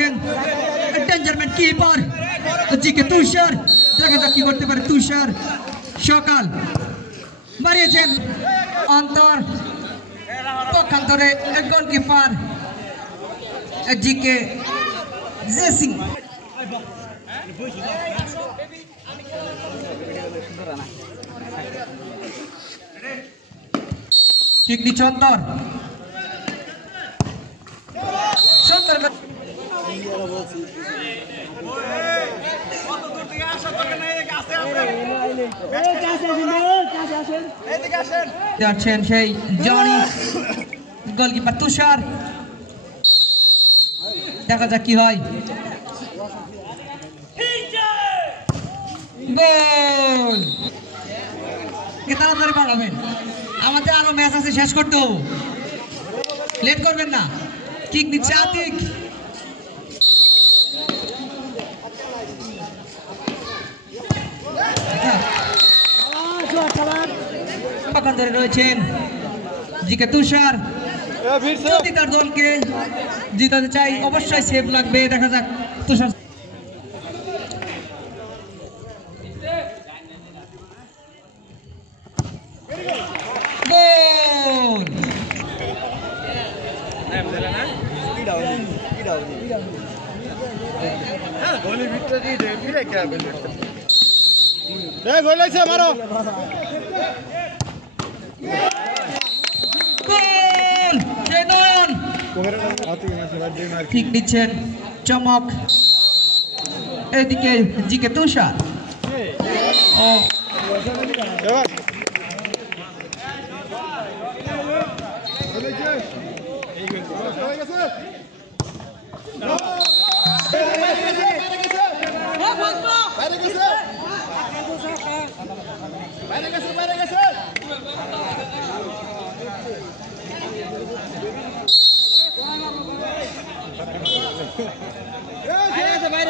রয়েছেন danger man keeper GK তুষার। দেখা যাক কি করতে পারে তুষার। সকাল বাড়িয়েছেন অন্তর, পক্ষান্তরে গোলকিপার জিকে জেসিং। ঠিক নিচ্ছে অন্তর, সুন্দর যাচ্ছেন সেই জনি। গোলকিপার তুষার, দেখা যাক কি হয়। গোল! তাড়াতাড়ি বাড়াবেন, আমাদের আরো ম্যাচ আছে, শেষ করতে হবে, লেট করবেন না। কিক নিচ্ছে আতিক, ধরে রয়েছেন জিকে তুষার। যদি তার দলকে জিতাতে চাই অবশ্যই সেভ লাগবে। দেখা যাক তুষার। ঠিক নিচ্ছেন চমক, এদিকে জিকে তুষার।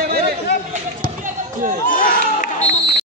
বাইরে